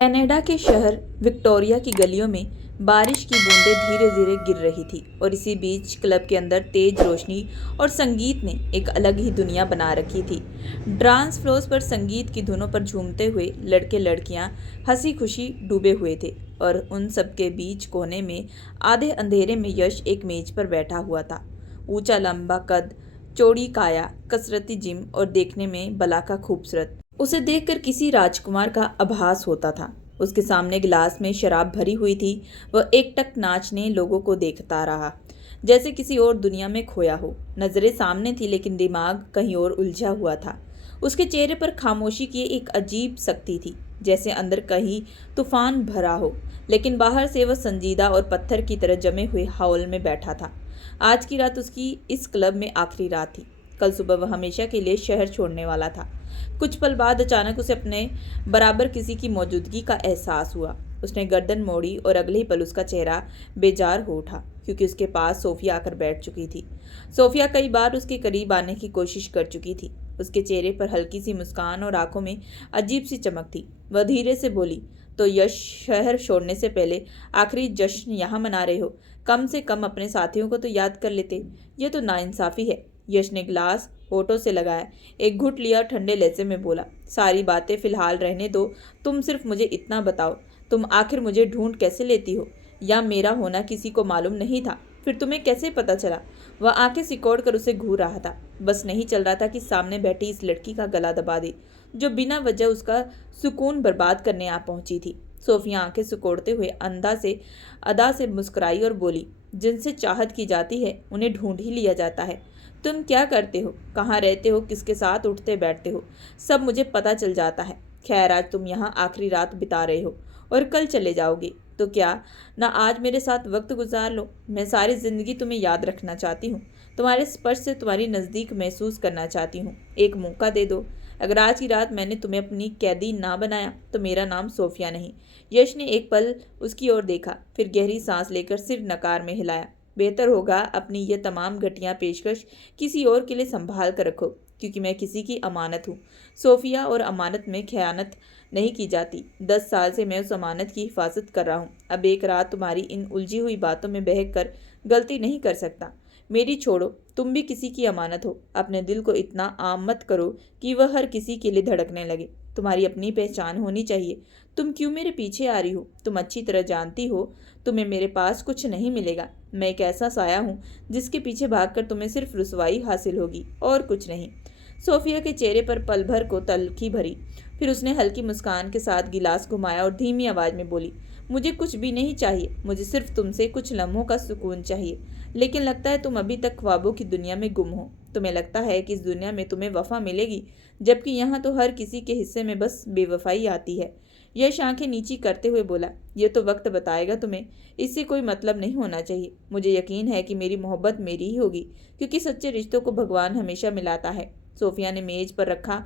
Canada के शहर Victoria की गलियों में बारिश की बूंदें धीरे धीरे गिर रही थी और इसी बीच क्लब के अंदर तेज रोशनी और संगीत ने एक अलग ही दुनिया बना रखी थी। डांस फ्लोर्स पर संगीत की धुनों पर झूमते हुए लड़के लड़कियां हंसी खुशी डूबे हुए थे और उन सब के बीच कोने में आधे अंधेरे में यश एक मेज पर बैठा हुआ था। ऊंचा लंबा कद, चौड़ी काया, कसरती जिम और देखने में भला खूबसूरत। उसे देखकर किसी राजकुमार का आभास होता था। उसके सामने गिलास में शराब भरी हुई थी। वह एकटक नाचने लोगों को देखता रहा, जैसे किसी और दुनिया में खोया हो। नजरें सामने थी लेकिन दिमाग कहीं और उलझा हुआ था। उसके चेहरे पर खामोशी की एक अजीब शक्ति थी, जैसे अंदर कहीं तूफान भरा हो, लेकिन बाहर से वह संजीदा और पत्थर की तरह जमे हुए हावल में बैठा था। आज की रात उसकी इस क्लब में आखिरी रात थी। कल सुबह वह हमेशा के लिए शहर छोड़ने वाला था। कुछ पल बाद अचानक उसे अपने बराबर किसी की मौजूदगी का एहसास हुआ। उसने गर्दन मोड़ी और अगले ही पल उसका चेहरा बेजार हो उठा, क्योंकि उसके पास सोफिया आकर बैठ चुकी थी। सोफिया कई बार उसके करीब आने की कोशिश कर चुकी थी। उसके चेहरे पर हल्की सी मुस्कान और आंखों में अजीब सी चमक थी। वह धीरे से बोली, तो यश, शहर छोड़ने से पहले आखिरी जश्न यहाँ मना रहे हो? कम से कम अपने साथियों को तो याद कर लेते। यह तो नाइंसाफी है। यश ने गिलास होठों से लगाया, एक घुट लिया और ठंडे लहजे में बोला, सारी बातें फिलहाल रहने दो। तुम सिर्फ मुझे इतना बताओ, तुम आखिर मुझे ढूंढ कैसे लेती हो? या मेरा होना किसी को मालूम नहीं था? फिर तुम्हें कैसे पता चला? वह आंखें सिकोड़ कर उसे घूर रहा था। बस नहीं चल रहा था कि सामने बैठी इस लड़की का गला दबा दे, जो बिना वजह उसका सुकून बर्बाद करने आ पहुंची थी। सोफिया आंखें सिकोड़ते हुए अदा से मुस्कुराई और बोली, जिनसे चाहत की जाती है उन्हें ढूंढ ही लिया जाता है। तुम क्या करते हो, कहाँ रहते हो, किसके साथ उठते बैठते हो, सब मुझे पता चल जाता है। खैर, आज तुम यहाँ आखिरी रात बिता रहे हो और कल चले जाओगे, तो क्या ना आज मेरे साथ वक्त गुजार लो? मैं सारी ज़िंदगी तुम्हें याद रखना चाहती हूँ, तुम्हारे स्पर्श से तुम्हारी नज़दीक महसूस करना चाहती हूँ। एक मौका दे दो। अगर आज की रात मैंने तुम्हें अपनी कैदी ना बनाया तो मेरा नाम सोफिया नहीं। यश ने एक पल उसकी ओर देखा, फिर गहरी सांस लेकर सिर नकार में हिलाया। बेहतर होगा अपनी ये तमाम घटिया पेशकश किसी और के लिए संभाल कर रखो, क्योंकि मैं किसी की अमानत हूँ। सोफिया, और अमानत में खयानत नहीं की जाती। 10 साल से मैं उस अमानत की हिफाजत कर रहा हूँ। अब एक रात तुम्हारी इन उलझी हुई बातों में बहक कर गलती नहीं कर सकता। मेरी छोड़ो, तुम भी किसी की अमानत हो। अपने दिल को इतना आम मत करो कि वह हर किसी के लिए धड़कने लगे। तुम्हारी अपनी पहचान होनी चाहिए। तुम क्यों मेरे पीछे आ रही हो? तुम अच्छी तरह जानती हो तुम्हें मेरे पास कुछ नहीं मिलेगा। मैं एक ऐसा साया हूँ जिसके पीछे भागकर तुम्हें सिर्फ रुसवाई हासिल होगी और कुछ नहीं। सोफिया के चेहरे पर पल भर को तल्खी भरी। फिर उसने हल्की मुस्कान के साथ गिलास घुमाया और धीमी आवाज में बोली, मुझे कुछ भी नहीं चाहिए, मुझे सिर्फ तुमसे कुछ लम्हों का सुकून चाहिए। लेकिन लगता है तुम अभी तक ख्वाबों की दुनिया में गुम हो। तुम्हें लगता है कि इस दुनिया में तुम्हें वफा मिलेगी, जबकि यहाँ तो हर किसी के हिस्से में बस बेवफाई आती है। यश आंखें नीची करते हुए बोला, यह तो वक्त बताएगा तुम्हें। इससे कोई मतलब नहीं होना चाहिए। मुझे यकीन है कि मेरी मोहब्बत मेरी ही होगी, क्योंकि सच्चे रिश्तों को भगवान हमेशा मिलाता है। सोफिया ने मेज पर रखा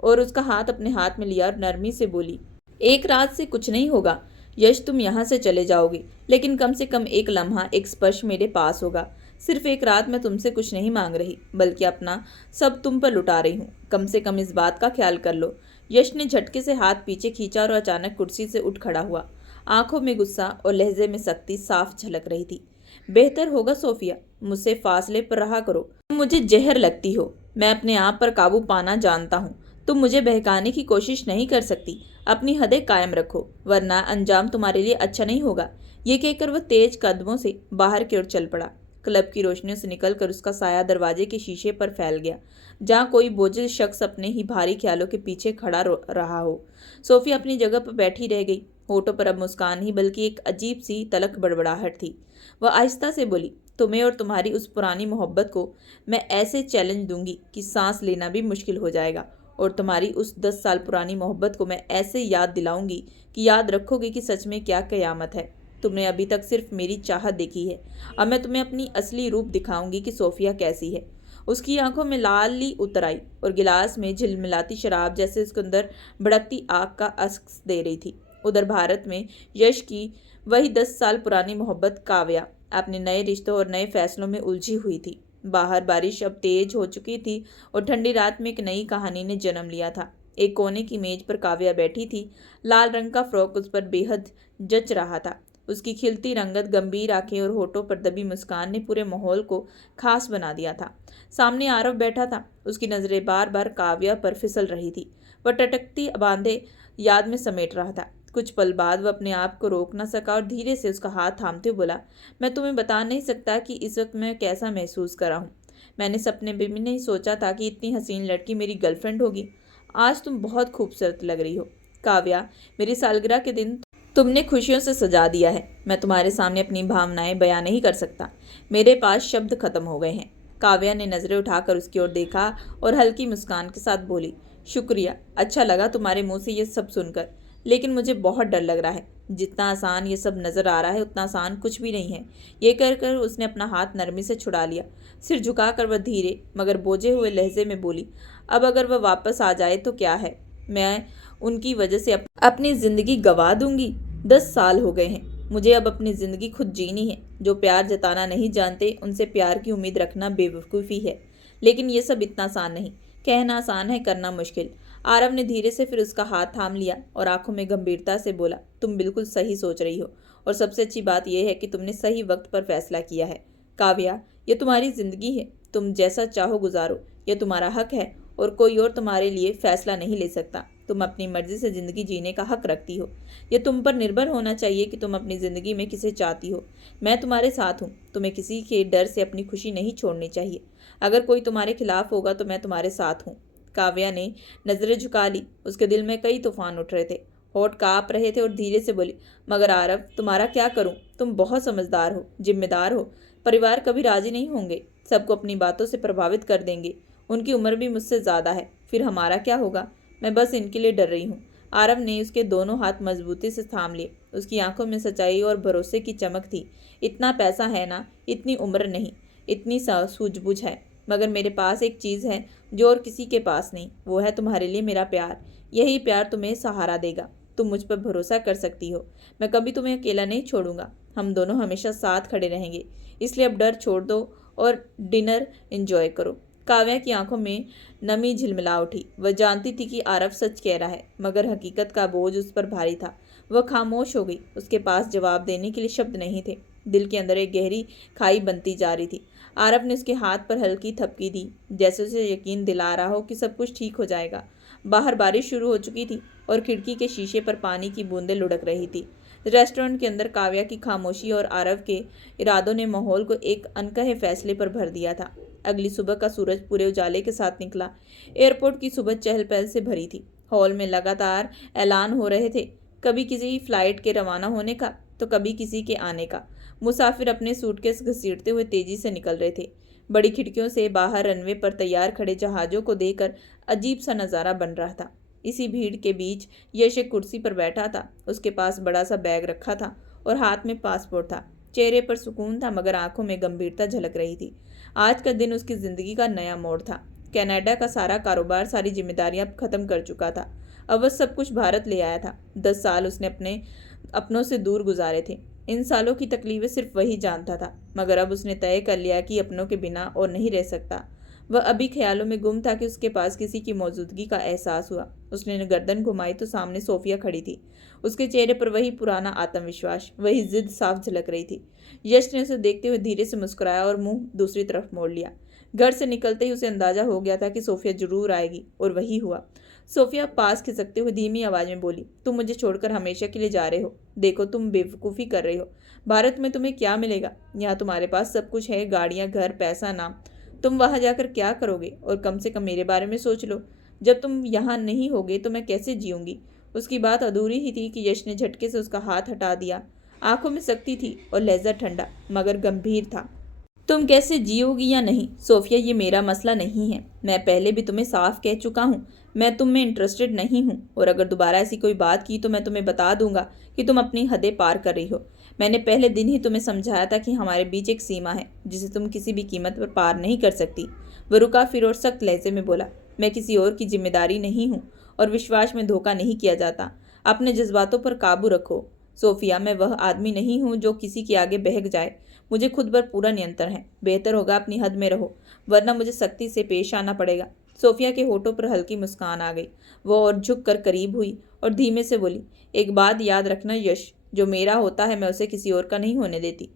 और उसका हाथ अपने हाथ में लिया और नरमी से बोली, एक रात से कुछ नहीं होगा यश, तुम यहाँ से चले जाओगे, लेकिन कम से कम एक लम्हा, एक स्पर्श मेरे पास होगा। सिर्फ एक रात मैं तुमसे कुछ नहीं मांग रही, बल्कि अपना सब तुम पर लुटा रही हूँ। कम से कम इस बात का ख्याल कर लो। यश ने झटके से हाथ पीछे खींचा और अचानक कुर्सी से उठ खड़ा हुआ। आंखों में गुस्सा और लहजे में सख्ती साफ झलक रही थी। बेहतर होगा सोफिया, मुझसे फासले पर रहा करो। तुम मुझे जहर लगती हो। मैं अपने आप पर काबू पाना जानता हूँ। तुम मुझे बहकाने की कोशिश नहीं कर सकती। अपनी हदें कायम रखो, वरना अंजाम तुम्हारे लिए अच्छा नहीं होगा। ये कहकर वह तेज कदमों से बाहर की ओर चल पड़ा। क्लब की रोशनियों से निकलकर उसका साया दरवाजे के शीशे पर फैल गया, जहाँ कोई बोझिल शख्स अपने ही भारी ख्यालों के पीछे खड़ा रहा हो। सोफी अपनी जगह पर बैठी रह गई। होठों पर अब मुस्कान ही बल्कि एक अजीब सी तलख बड़बड़ाहट थी। वह आहिस्ता से बोली, तुम्हें और तुम्हारी उस पुरानी मोहब्बत को मैं ऐसे चैलेंज दूंगी कि सांस लेना भी मुश्किल हो जाएगा। और तुम्हारी उस 10 साल पुरानी मोहब्बत को मैं ऐसे याद दिलाऊंगी कि याद रखोगे कि सच में क्या क़यामत है। तुमने अभी तक सिर्फ मेरी चाहत देखी है, अब मैं तुम्हें अपनी असली रूप दिखाऊंगी कि सोफिया कैसी है। उसकी आंखों में लाली उतर आई और गिलास में झिलमिलाती शराब जैसे उसके अंदर भड़कती आग का अक्स दे रही थी। उधर भारत में यश की वही 10 साल पुरानी मोहब्बत काव्या अपने नए रिश्तों और नए फैसलों में उलझी हुई थी। बाहर बारिश अब तेज हो चुकी थी और ठंडी रात में एक नई कहानी ने जन्म लिया था। एक कोने की मेज पर काव्या बैठी थी। लाल रंग का फ्रॉक उस पर बेहद जच रहा था। उसकी खिलती रंगत, गंभीर आंखें और होठों पर दबी मुस्कान ने पूरे माहौल को खास बना दिया था। सामने आरव बैठा था। उसकी नजरें बार बार काव्या पर फिसल रही थी। वह टटकती बांधे याद में समेट रहा था। कुछ पल बाद वह अपने आप को रोक न सका और धीरे से उसका हाथ थामते हुए बोला, मैं तुम्हें बता नहीं सकता कि इस वक्त मैं कैसा महसूस कर रहा हूँ। मैंने सपने में भी नहीं सोचा था कि इतनी हसीन लड़की मेरी गर्लफ्रेंड होगी। आज तुम बहुत खूबसूरत लग रही हो काव्या। मेरी सालगिरह के दिन तुमने खुशियों से सजा दिया है। मैं तुम्हारे सामने अपनी भावनाएं बयां नहीं कर सकता। मेरे पास शब्द खत्म हो गए हैं। काव्या ने नजरें उठाकर उसकी ओर देखा और हल्की मुस्कान के साथ बोली, शुक्रिया, अच्छा लगा तुम्हारे मुंह से ये सब सुनकर, लेकिन मुझे बहुत डर लग रहा है। जितना आसान ये सब नजर आ रहा है उतना आसान कुछ भी नहीं है। ये कहकर उसने अपना हाथ नरमी से छुड़ा लिया। सिर झुकाकर वह धीरे मगर बोझे हुए लहजे में बोली, अब अगर वह वापस आ जाए तो क्या है? मैं उनकी वजह से अपनी जिंदगी गंवा दूंगी। 10 साल हो गए हैं। मुझे अब अपनी जिंदगी खुद जीनी है। जो प्यार जताना नहीं जानते उनसे प्यार की उम्मीद रखना बेवकूफ़ी है। लेकिन ये सब इतना आसान नहीं। कहना आसान है, करना मुश्किल। आरव ने धीरे से फिर उसका हाथ थाम लिया और आंखों में गंभीरता से बोला, तुम बिल्कुल सही सोच रही हो और सबसे अच्छी बात यह है कि तुमने सही वक्त पर फैसला किया है। काव्या, ये तुम्हारी जिंदगी है। तुम जैसा चाहो गुजारो। यह तुम्हारा हक है और कोई और तुम्हारे लिए फैसला नहीं ले सकता। तुम अपनी मर्जी से जिंदगी जीने का हक रखती हो। यह तुम पर निर्भर होना चाहिए कि तुम अपनी जिंदगी में किसे चाहती हो। मैं तुम्हारे साथ हूँ। तुम्हें किसी के डर से अपनी खुशी नहीं छोड़नी चाहिए। अगर कोई तुम्हारे खिलाफ होगा तो मैं तुम्हारे साथ हूँ। काव्या ने नजरें झुका ली। उसके दिल में कई तूफान उठ रहे थे, होठ कांप रहे थे और धीरे से बोली, मगर आरव, तुम्हारा क्या करूं? तुम बहुत समझदार हो, जिम्मेदार हो। परिवार कभी राजी नहीं होंगे, सबको अपनी बातों से प्रभावित कर देंगे। उनकी उम्र भी मुझसे ज्यादा है, फिर हमारा क्या होगा? मैं बस इनके लिए डर रही हूँ। आरव ने उसके दोनों हाथ मजबूती से थाम लिए। उसकी आंखों में सच्चाई और भरोसे की चमक थी। इतना पैसा है ना, इतनी उम्र नहीं, इतनी सूझबूझ है, मगर मेरे पास एक चीज़ है जो और किसी के पास नहीं। वो है तुम्हारे लिए मेरा प्यार। यही प्यार तुम्हें सहारा देगा। तुम मुझ पर भरोसा कर सकती हो। मैं कभी तुम्हें अकेला नहीं छोड़ूंगा। हम दोनों हमेशा साथ खड़े रहेंगे। इसलिए अब डर छोड़ दो और डिनर एंजॉय करो। काव्या की आंखों में नमी झिलमिला उठी। वह जानती थी कि आरव सच कह रहा है, मगर हकीकत का बोझ उस पर भारी था। वह खामोश हो गई। उसके पास जवाब देने के लिए शब्द नहीं थे। दिल के अंदर एक गहरी खाई बनती जा रही थी। आरव ने उसके हाथ पर हल्की थपकी दी, जैसे उसे यकीन दिला रहा हो कि सब कुछ ठीक हो जाएगा। बाहर बारिश शुरू हो चुकी थी और खिड़की के शीशे पर पानी की बूंदें लुढ़क रही थी। रेस्टोरेंट के अंदर काव्या की खामोशी और आरव के इरादों ने माहौल को एक अनकहे फैसले पर भर दिया था। अगली सुबह का सूरज पूरे उजाले के साथ निकला। एयरपोर्ट की सुबह चहल पहल से भरी थी। हॉल में लगातार ऐलान हो रहे थे, कभी किसी फ्लाइट के रवाना होने का तो कभी किसी के आने का। मुसाफिर अपने सूटकेस घसीटते हुए तेजी से निकल रहे थे। बड़ी खिड़कियों से बाहर रनवे पर तैयार खड़े जहाज़ों को देखकर अजीब सा नज़ारा बन रहा था। इसी भीड़ के बीच यश एक कुर्सी पर बैठा था। उसके पास बड़ा सा बैग रखा था और हाथ में पासपोर्ट था। चेहरे पर सुकून था, मगर आंखों में गंभीरता झलक रही थी। आज का दिन उसकी ज़िंदगी का नया मोड़ था। कनाडा का सारा कारोबार, सारी जिम्मेदारियां खत्म कर चुका था। अब वह सब कुछ भारत ले आया था। 10 साल उसने अपनों से दूर गुजारे थे। इन सालों की तकलीफें सिर्फ वही जानता था, मगर अब उसने तय कर लिया कि अपनों के बिना और नहीं रह सकता। वह अभी ख्यालों में गुम था कि उसके पास किसी की मौजूदगी का एहसास हुआ। उसने गर्दन घुमाई तो सामने सोफिया खड़ी थी। उसके चेहरे पर वही पुराना आत्मविश्वास, वही जिद साफ झलक रही थी। यश ने उसे देखते हुए धीरे से मुस्कुराया और मुंह दूसरी तरफ मोड़ लिया। घर से निकलते ही उसे अंदाजा हो गया था कि सोफिया जरूर आएगी, और वही हुआ। सोफिया पास खिसकते हुए धीमी आवाज में बोली, तुम मुझे छोड़कर हमेशा के लिए जा रहे हो। देखो, तुम बेवकूफ़ी कर रहे हो। भारत में तुम्हें क्या मिलेगा? यहाँ तुम्हारे पास सब कुछ है, गाड़ियाँ, घर, पैसा, नाम। तुम वहाँ जाकर क्या करोगे? और कम से कम मेरे बारे में सोच लो। जब तुम यहाँ नहीं होगे तो मैं कैसे जीऊँगी? उसकी बात अधूरी ही थी कि यश ने झटके से उसका हाथ हटा दिया। आंखों में सख्ती थी और लहजा ठंडा मगर गंभीर था। तुम कैसे जियोगी या नहीं सोफिया, ये मेरा मसला नहीं है। मैं पहले भी तुम्हें साफ कह चुका हूँ, मैं तुम में इंटरेस्टेड नहीं हूँ, और अगर दोबारा ऐसी कोई बात की तो मैं तुम्हें बता दूंगा कि तुम अपनी हदें पार कर रही हो। मैंने पहले दिन ही तुम्हें समझाया था कि हमारे बीच एक सीमा है जिसे तुम किसी भी कीमत पर पार नहीं कर सकती। वह रुका फिर और सख्त लहजे में बोला, मैं किसी और की जिम्मेदारी नहीं हूँ और विश्वास में धोखा नहीं किया जाता। अपने जज्बातों पर काबू रखो सोफिया। मैं वह आदमी नहीं हूँ जो किसी के आगे बहक जाए। मुझे खुद पर पूरा नियंत्रण है। बेहतर होगा अपनी हद में रहो, वरना मुझे सख्ती से पेश आना पड़ेगा। सोफिया के होठों पर हल्की मुस्कान आ गई। वो और झुक कर करीब हुई और धीमे से बोली, एक बात याद रखना यश, जो मेरा होता है मैं उसे किसी और का नहीं होने देती।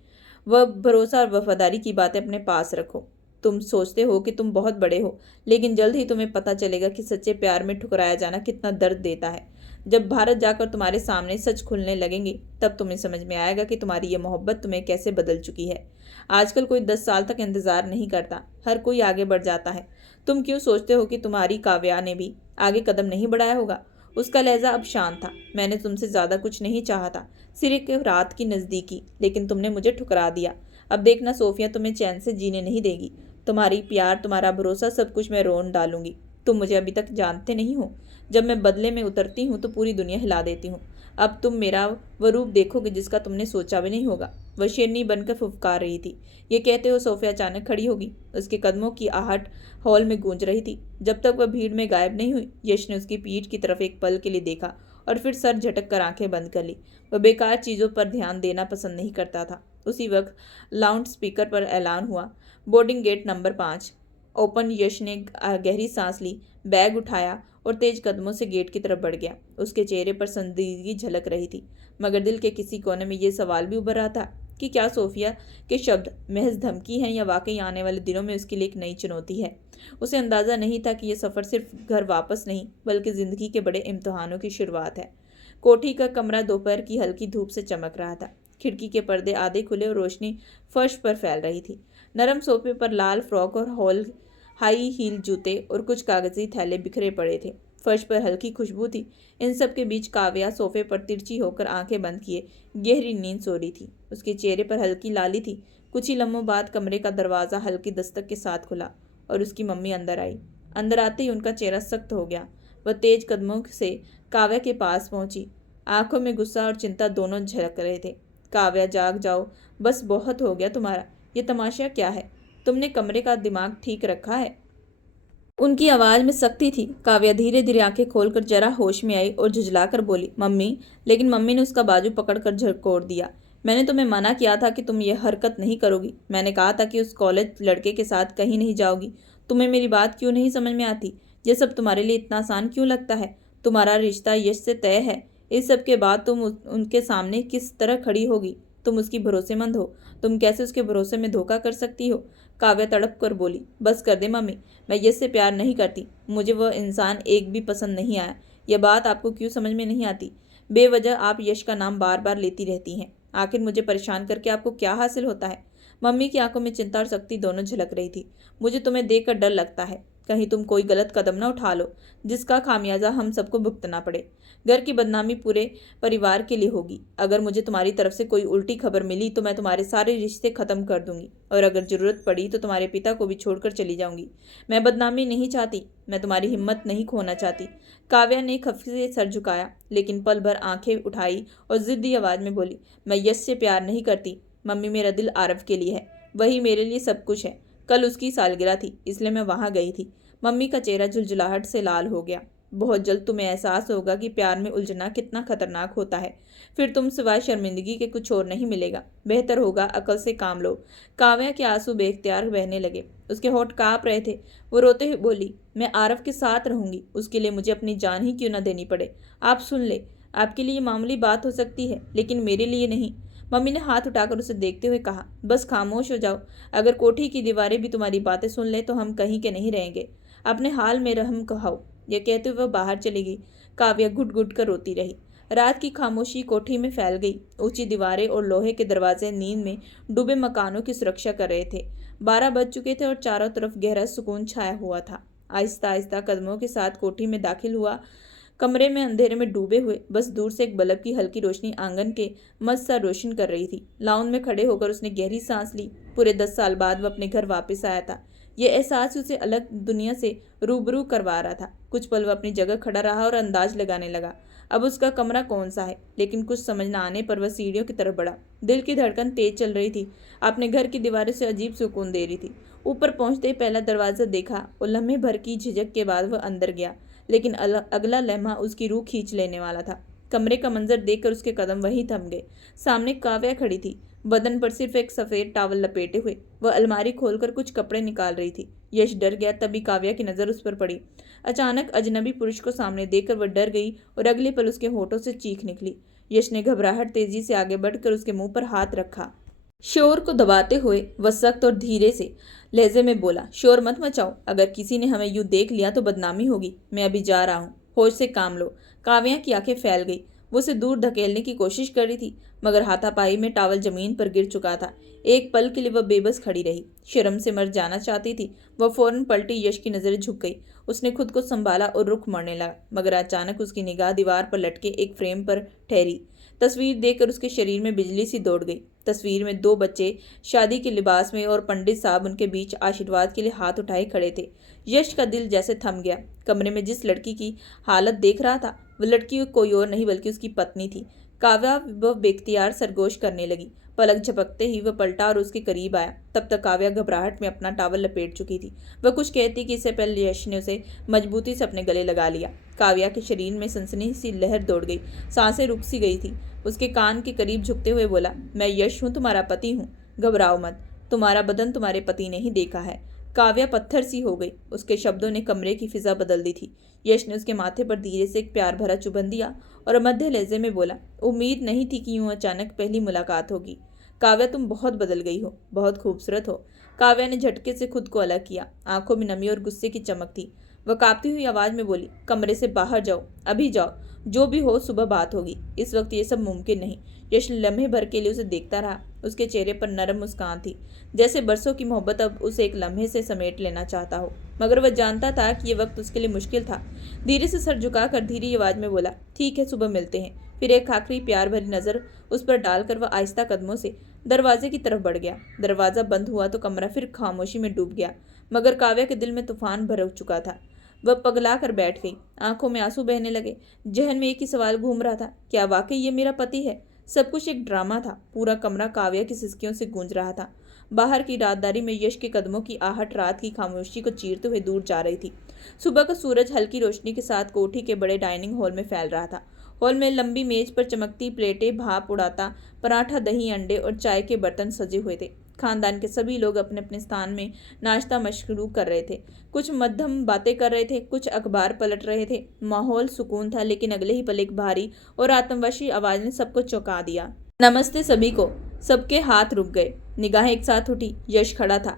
वह भरोसा और वफादारी की बातें अपने पास रखो। तुम सोचते हो कि तुम बहुत बड़े हो, लेकिन जल्द ही तुम्हें पता चलेगा कि सच्चे प्यार में ठुकराया जाना कितना दर्द देता है। जब भारत जाकर तुम्हारे सामने सच खुलने लगेंगे, तब तुम्हें समझ में आएगा कि तुम्हारी ये मोहब्बत तुम्हें कैसे बदल चुकी है। आजकल कोई 10 साल तक इंतजार नहीं करता, हर कोई आगे बढ़ जाता है। तुम क्यों सोचते हो कि तुम्हारी काव्या ने भी आगे कदम नहीं बढ़ाया होगा? उसका लहजा अब शांत था। मैंने तुमसे ज्यादा कुछ नहीं चाहा था, सिर्फ एक रात की नजदीकी, लेकिन तुमने मुझे ठुकरा दिया। अब देखना सोफिया, तुम्हें चैन से जीने नहीं देगी। तुम्हारी प्यार, तुम्हारा भरोसा, सब कुछ मैं रोन डालूंगी। तुम मुझे अभी तक जानते नहीं हो। जब मैं बदले में उतरती हूँ तो पूरी दुनिया हिला देती हूँ। अब तुम मेरा वह रूप देखोगे जिसका तुमने सोचा भी नहीं होगा। वह शेरनी बनकर फुफकार रही थी। ये कहते हुए सोफिया अचानक खड़ी होगी। उसके कदमों की आहट हॉल में गूंज रही थी। जब तक वह भीड़ में गायब नहीं हुई, यश ने उसकी पीठ की तरफ एक पल के लिए देखा और फिर सर झटक कर आंखें बंद कर ली। वह बेकार चीजों पर ध्यान देना पसंद नहीं करता था। उसी वक्त लाउड स्पीकर पर ऐलान हुआ, बोर्डिंग गेट नंबर 5 ओपन। यश ने गहरी सांस ली, बैग उठाया और तेज कदमों से गेट की तरफ बढ़ गया। उसके चेहरे पर संजीदगी झलक रही थी, मगर दिल के किसी कोने में यह सवाल भी उभर रहा था कि क्या सोफिया के शब्द महज धमकी हैं या वाकई आने वाले दिनों में उसके लिए एक नई चुनौती है। उसे अंदाजा नहीं था कि यह सफ़र सिर्फ घर वापस नहीं, बल्कि जिंदगी के बड़े इम्तहानों की शुरुआत है। कोठी का कमरा दोपहर की हल्की धूप से चमक रहा था। खिड़की के पर्दे आधे खुले और रोशनी फर्श पर फैल रही थी। नरम सोफे पर लाल फ्रॉक और हाई हील जूते और कुछ कागजी थैले बिखरे पड़े थे। फर्श पर हल्की खुशबू थी। इन सब के बीच काव्या सोफे पर तिरछी होकर आंखें बंद किए गहरी नींद सो रही थी। उसके चेहरे पर हल्की लाली थी। कुछ ही लम्हों बाद कमरे का दरवाज़ा हल्की दस्तक के साथ खुला और उसकी मम्मी अंदर आई। अंदर आते ही उनका चेहरा सख्त हो गया। वह तेज कदमों से काव्या के पास पहुंची। आंखों में गुस्सा और चिंता दोनों झलक रहे थे। काव्या, जाग जाओ, बस बहुत हो गया तुम्हारा। ये तमाशा क्या है? तुमने कमरे का दिमाग ठीक रखा है? उनकी आवाज़ में सख्ती थी। काव्या धीरे धीरे आंखें खोलकर जरा होश में आई और झुंझलाकर बोली, मम्मी। लेकिन मम्मी ने उसका बाजू पकड़कर झकझोर दिया। मैंने तुम्हें मना किया था कि तुम ये हरकत नहीं करोगी। मैंने कहा था कि उस कॉलेज लड़के के साथ कहीं नहीं जाओगी। तुम्हें मेरी बात क्यों नहीं समझ में आती? ये सब तुम्हारे लिए इतना आसान क्यों लगता है? तुम्हारा रिश्ता यश से तय है। इस सब के बाद तुम उनके सामने किस तरह खड़ी होगी? तुम उसकी भरोसेमंद हो। तुम कैसे उसके भरोसे में धोखा कर सकती हो? काव्या तड़प कर बोली, बस कर दे मम्मी। मैं यश से प्यार नहीं करती। मुझे वह इंसान एक भी पसंद नहीं आया। यह बात आपको क्यों समझ में नहीं आती? बेवजह आप यश का नाम बार बार लेती रहती हैं। आखिर मुझे परेशान करके आपको क्या हासिल होता है? मम्मी की आंखों में चिंता और सख्ती दोनों झलक रही थी। मुझे तुम्हें देखकर डर लगता है, कहीं तुम कोई गलत कदम न उठा लो जिसका खामियाजा हम सबको भुगतना पड़े। घर की बदनामी पूरे परिवार के लिए होगी। अगर मुझे तुम्हारी तरफ से कोई उल्टी खबर मिली तो मैं तुम्हारे सारे रिश्ते खत्म कर दूंगी और अगर जरूरत पड़ी तो तुम्हारे पिता को भी छोड़कर चली जाऊंगी। मैं बदनामी नहीं चाहती, मैं तुम्हारी हिम्मत नहीं खोना चाहती। काव्या ने खफी से सर झुकाया, लेकिन पल भर आंखें उठाई और जिद्दी आवाज में बोली, मैं यश से प्यार नहीं करती मम्मी। मेरा दिल आरव के लिए है, वही मेरे लिए सब कुछ है। कल उसकी सालगिरह थी, इसलिए मैं वहां गई थी। मम्मी का चेहरा झुलझुलाहट से लाल हो गया। बहुत जल्द तुम्हें एहसास होगा कि प्यार में उलझना कितना खतरनाक होता है। फिर तुम सिवाय शर्मिंदगी के कुछ और नहीं मिलेगा। बेहतर होगा अकल से काम लो। काव्या के आंसू बेख्तियार बहने लगे। उसके होंठ कांप रहे थे। वो रोते हुए बोली, मैं आरव के साथ रहूंगी, उसके लिए मुझे अपनी जान ही क्यों न देनी पड़े। आप सुन ले, आपके लिए मामूली बात हो सकती है, लेकिन मेरे लिए नहीं। मम्मी ने हाथ उठाकर उसे देखते हुए कहा, बस खामोश हो जाओ। अगर कोठी की दीवारें भी तुम्हारी बातें सुन ले तो हम कहीं के नहीं रहेंगे। अपने हाल में रहम कहाओ। यह कहते हुए वह बाहर चली गई। काव्या घुट घुट कर रोती रही। रात की खामोशी कोठी में फैल गई। ऊंची दीवारें और लोहे के दरवाजे नींद में डूबे मकानों की सुरक्षा कर रहे थे। 12 बज चुके थे और चारों तरफ गहरा सुकून छाया हुआ था। आहिस्ता आहिस्ता कदमों के साथ कोठी में दाखिल हुआ। कमरे में अंधेरे में डूबे हुए बस दूर से एक बल्ब की हल्की रोशनी आंगन के मस्त सा रोशन कर रही थी। लाउंज में खड़े होकर उसने गहरी सांस ली। पूरे 10 साल बाद वह अपने घर वापस आया था। यह एहसास उसे अलग दुनिया से रूबरू करवा रहा था। कुछ पल वह अपनी जगह खड़ा रहा और अंदाज लगाने लगा अब उसका कमरा कौन सा है, लेकिन कुछ समझ न आने पर वह सीढ़ियों की तरफ बढ़ा। दिल की धड़कन तेज चल रही थी। अपने घर की दीवारें से अजीब सुकून दे रही थी। ऊपर पहुंचते ही पहला दरवाजा देखा और लम्हे भर की झिझक के बाद वह अंदर गया, लेकिन अगला लम्हा उसकी रूह खींच लेने वाला था। कमरे का मंजर देखकर उसके कदम वहीं थम गए। सामने काव्या खड़ी थी। बदन पर सिर्फ एक सफेद टॉवल लपेटे हुए वह अलमारी खोलकर कुछ कपड़े निकाल रही थी। यश डर गया। तभी काव्या की नजर उस पर पड़ी। अचानक अजनबी पुरुष को सामने देखकर वह डर गई और अगले पल उसके होठों से चीख निकली। यश ने घबराहट तेजी से आगे बढ़कर उसके मुंह पर हाथ रखा। शोर को दबाते हुए वह सख्त और धीरे से लहजे में बोला, शोर मत मचाओ। अगर किसी ने हमें यूं देख लिया तो बदनामी होगी। मैं अभी जा रहा हूँ, होश से काम लो। काव्या की आंखें फैल गई। वो उसे दूर धकेलने की कोशिश कर रही थी, मगर हाथापाई में टॉवल जमीन पर गिर चुका था। एक पल के लिए वह बेबस खड़ी रही। शर्म से मर जाना चाहती थी। वह फौरन पलटी। यश की नजरें झुक गई। उसने खुद को संभाला और रुख मोड़ने लगा, मगर अचानक उसकी निगाह दीवार पर लटके एक फ्रेम पर ठहरी। तस्वीर देखकर उसके शरीर में बिजली सी दौड़ गई। तस्वीर में 2 बच्चे शादी के लिबास में और पंडित साहब उनके बीच आशीर्वाद के लिए हाथ उठाए खड़े थे। यश का दिल जैसे थम गया। कमरे में जिस लड़की की हालत देख रहा था वह लड़की कोई और नहीं बल्कि उसकी पत्नी थी। काव्या वह बेख्तियार सरगोश करने लगी। पलक झपकते ही वह पलटा और उसके करीब आया। तब तक काव्या घबराहट में अपना टॉवल लपेट चुकी थी। वह कुछ कहती कि इससे पहले यश ने उसे मजबूती से अपने गले लगा लिया। काव्या के शरीर में सनसनी सी लहर दौड़ गई। सांसें रुक सी गई थी। उसके कान के करीब झुकते हुए बोला, मैं यश हूँ, तुम्हारा पति हूँ। घबराओ मत, तुम्हारा बदन तुम्हारे पति ने ही देखा है। काव्या पत्थर सी हो गई। उसके शब्दों ने कमरे की फिजा बदल दी थी। यश ने उसके माथे पर धीरे से एक प्यार भरा चुंबन दिया और मध्य लहजे में बोला, उम्मीद नहीं थी कि यूं अचानक पहली मुलाकात होगी। काव्या, तुम बहुत बदल गई हो, बहुत खूबसूरत हो। काव्या ने झटके से खुद को अलग किया। आंखों में नमी और गुस्से की चमक थी। वह कांपती हुई आवाज में बोली, कमरे से बाहर जाओ, अभी जाओ। जो भी हो सुबह बात होगी। इस वक्त ये सब मुमकिन नहीं। यश लम्हे भर के लिए उसे देखता रहा। उसके चेहरे पर नरम मुस्कान थी, जैसे बरसों की मोहब्बत अब उसे एक लम्हे से समेट लेना चाहता हो। मगर वह जानता था कि यह वक्त उसके लिए मुश्किल था। धीरे से सर झुकाकर धीरे आवाज में बोला, ठीक है, सुबह मिलते हैं। फिर एक आखिरी प्यार भरी नजर उस पर डालकर वह आहिस्ता कदमों से दरवाजे की तरफ बढ़ गया। दरवाजा बंद हुआ तो कमरा फिर खामोशी में डूब गया। मगर काव्या के दिल में तूफान भर चुका था। वह पगला कर बैठ गई। आंखों में आंसू बहने लगे। जहन में एक ही सवाल घूम रहा था, क्या वाकई ये मेरा पति है? सब कुछ एक ड्रामा था। पूरा कमरा काव्या की सिसकियों से गूंज रहा था। बाहर की रातदारी में यश के कदमों की आहट रात की खामोशी को चीरते हुए दूर जा रही थी। सुबह का सूरज हल्की रोशनी के साथ कोठी के बड़े डाइनिंग हॉल में फैल रहा था। हॉल में लंबी मेज पर चमकती प्लेटें, भाप उड़ाता पराठा, दही, अंडे और चाय के बर्तन सजे हुए थे। खानदान के सभी लोग अपने अपने स्थान में नाश्ता मशरू कर रहे थे। कुछ मध्यम बातें कर रहे थे, कुछ अखबार पलट रहे थे। माहौल सुकून था, लेकिन अगले ही पल एक भारी और आत्मवशी आवाज ने सबको चौंका दिया। नमस्ते सभी को। सबके हाथ रुक गए। निगाहें एक साथ उठी। यश खड़ा था,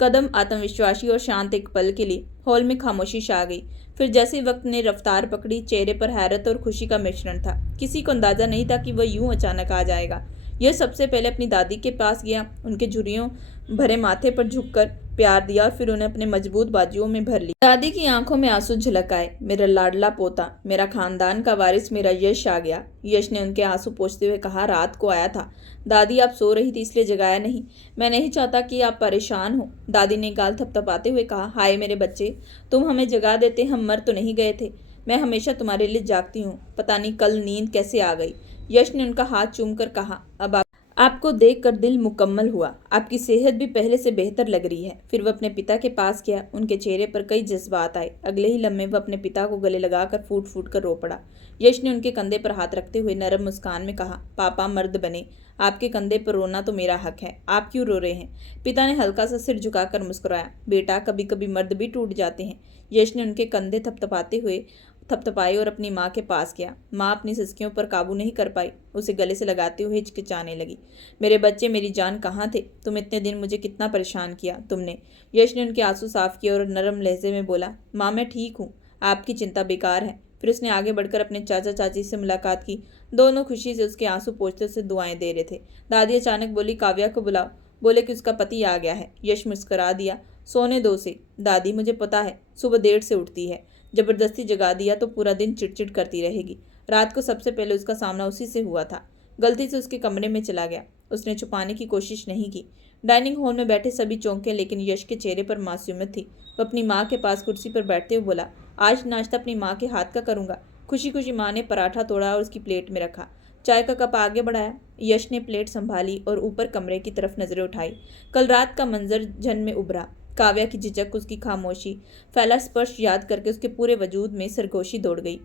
कदम आत्मविश्वासी और शांत। एक पल के लिए हॉल में खामोशी छा गई। फिर जैसे वक्त ने रफ्तार पकड़ी, चेहरे पर हैरत और खुशी का मिश्रण था। किसी को अंदाजा नहीं था कि वह यूं अचानक आ जाएगा। यह सबसे पहले अपनी दादी के पास गया, उनके झुर्रियों भरे माथे पर झुककर प्यार दिया और फिर उन्हें अपने मजबूत बाजुओं में भर लिया। दादी की आंखों में आंसू झलक आए। मेरा लाडला पोता, मेरा खानदान का वारिस, मेरा यश आ गया। यश ने उनके आंसू पोंछते हुए कहा, रात को आया था दादी, आप सो रही थी इसलिए जगाया नहीं। मैं नहीं चाहता कि आप परेशान हो। दादी ने गाल थपथपाते हुए कहा, हाय मेरे बच्चे, तुम हमें जगा देते, हम मर तो नहीं गए थे। मैं हमेशा तुम्हारे लिए जागती हूँ, पता नहीं कल नींद कैसे आ गई। यश ने उनका हाथ चूमकर कहा, अब आपको देखकर दिल मुकम्मल हुआ। आपकी सेहत भी पहले से बेहतर लग रही है। फिर वह अपने पिता के पास गया। उनके चेहरे पर कई जज्बात आए। अगले ही लम्हे वह अपने पिता को गले लगाकर फूट फूट कर रो पड़ा। यश ने उनके कंधे पर हाथ रखते हुए नरम मुस्कान में कहा, पापा मर्द बने, आपके कंधे पर रोना तो मेरा हक है। आप क्यों रो रहे हैं? पिता ने हल्का सा सिर झुकाकर मुस्कुराया, बेटा कभी कभी मर्द भी टूट जाते हैं। यश ने उनके कंधे थपथपाए और अपनी माँ के पास गया। माँ अपनी सिसकियों पर काबू नहीं कर पाई, उसे गले से लगाते हुए हिचकिचाने लगी। मेरे बच्चे, मेरी जान, कहाँ थे तुम? इतने दिन मुझे कितना परेशान किया तुमने। यश ने उनके आंसू साफ किए और नरम लहजे में बोला, माँ मैं ठीक हूँ, आपकी चिंता बेकार है। फिर उसने आगे बढ़कर अपने चाचा चाची से मुलाकात की। दोनों खुशी से उसके आंसू पोंछते उसे दुआएं दे रहे थे। दादी अचानक बोली, काव्या को बुलाओ, बोले कि उसका पति आ गया है। यश मुस्कुरा दिया, सोने दो उसे। दादी, मुझे पता है सुबह देर से उठती है, जबरदस्ती जगा दिया तो पूरा दिन चिड़चिड़ करती रहेगी। रात को सबसे पहले उसका सामना उसी से हुआ था। गलती से उसके कमरे में चला गया। उसने छुपाने की कोशिश नहीं की। डाइनिंग हॉल में बैठे सभी चौंके, लेकिन यश के चेहरे पर मासूमियत थी। वह अपनी माँ के पास कुर्सी पर बैठते हुए बोला, आज नाश्ता अपनी माँ के हाथ का करूंगा। खुशी खुशी माँ ने पराठा तोड़ा और उसकी प्लेट में रखा। चाय का कप आगे बढ़ाया। यश ने प्लेट संभाली और ऊपर कमरे की तरफ नजरें उठाई। कल रात का मंजर जहन में उभरा। काव्या की झिझक, उसकी खामोशी, फैला स्पर्श याद करके उसके पूरे वजूद में सरगोशी दौड़ गई।